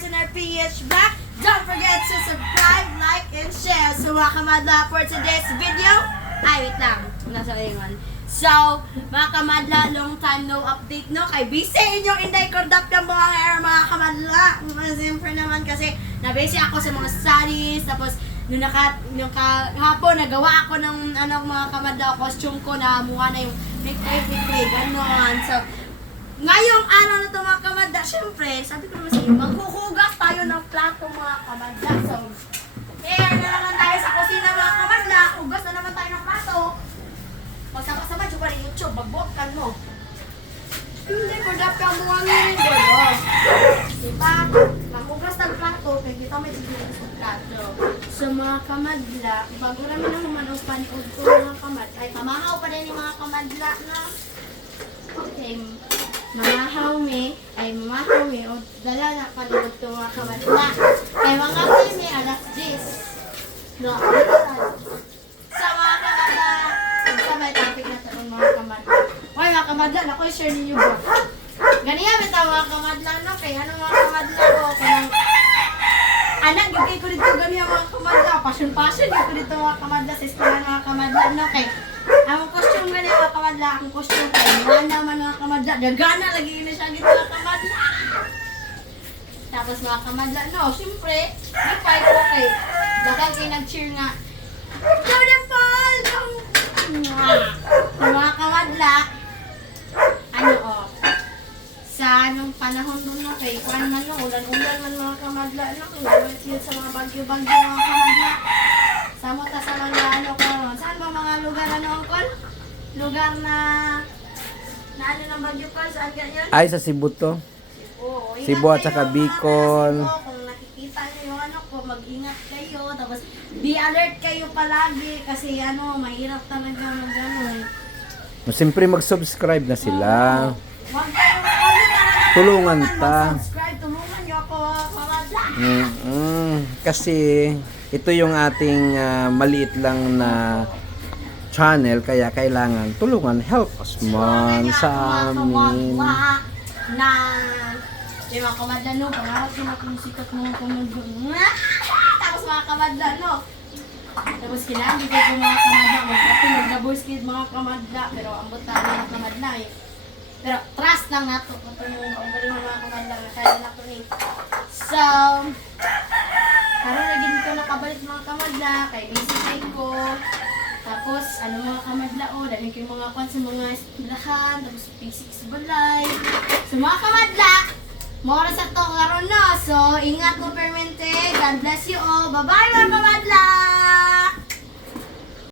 Sports and our PH Black. Don't forget to subscribe, like, and share. So mga kamadla, for today's video, wait lang, nasa ingon. So, mga kamadla, long time no update, no? Kay busy inyong Inday Cordap yung mga hair, mga kamadla. Siyempre naman kasi, na-busy ako sa mga studies, tapos, nung hapon, nagawa ako ng mga kamadla, costume ko na mukha na yung necktie, gano'n. So, ngayong araw na ito mga kamadla, syempre, sabi ko naman sa inyo, maghuhugas tayo ng plato mga kamadla. So, here na naman tayo sa kusina mga kamadla, hugas na naman tayo ng plato. Magsama-sama, dyan pa rin YouTube, magbuot ka mo. Hindi ko dapat ang mga ngayon, diba? Maghugas ng plato, kaya kita may siguro sa plato. So mga kamadla, bago namin na humanopan ko mga kamadla, ay pamahaw pa rin yung mga kamadla na. Okay, mamahaw mi, o dala na palibot ito mga kamadla. Kaya mga kami, alas 10. No, sa mga kamadla, sa may topic na ito mga kamadla. Okay mga kamadla, naku, share ninyo ba? Ganyan ito mga kamadla, no? Kaya ano mga kamadla ko, kaya anak, gagay ko dito ganyan mga kamadla. Passion, gagay ko dito mga kamadla sa eskwela mga kamadla, no? Kaya ang costume ganyan mga kamadla, ang costume kayo, wala naman mga kamadla, gagana lagi na siya dito mga kamadla. Tapos mga kamadla, no, siyempre, nagpay ko kay, dagan kayo nag-cheer nga, Jordan Paul! Sa mga kamadla, sa anong panahon doon na kay, kuhan man no, ulan-ulan man mga kamadla, no, yun sa mga bagyo-bagyo mga kamadla. Samo ta sa mga saan ba mga lugar angkol? Lugar na ano ng bagyo ko, saan ganyan? Ay, sa Cebu to. Cebu at saka Bicol. Kung nakikita niyo yung ko, mag-ingat kayo, tapos be alert kayo palagi kasi mahirap talaga mag-ano. Siyempre mag-subscribe na sila. Huwag kayo Tulungan ta. mag-subscribe, tulungan niyo ako, kamadla. Kasi ito yung ating maliit lang na channel, kaya kailangan tulungan, help us man sa amin. Na yung mga kamadla, no, pangarap yun akong sikat mga kamadla. Tapos mga kamadla, no. Tapos kailangan dito yung mga kamadla, mag-double skid mga kamadla, pero ambot tayo mga kamadla eh. Pero trust lang nato kung galing ng mga kamadla na kaya nato eh. So, karon na gid ko nakabalik mga kamadla, kay busy ko. Tapos, mga kamadla, dahil kayo mga kwan sa mga eskwelahan, tapos physics balay. So, mga kamadla, mora sa to karon na. So, ingat mo permente. God bless you all. Bye-bye mga kamadla!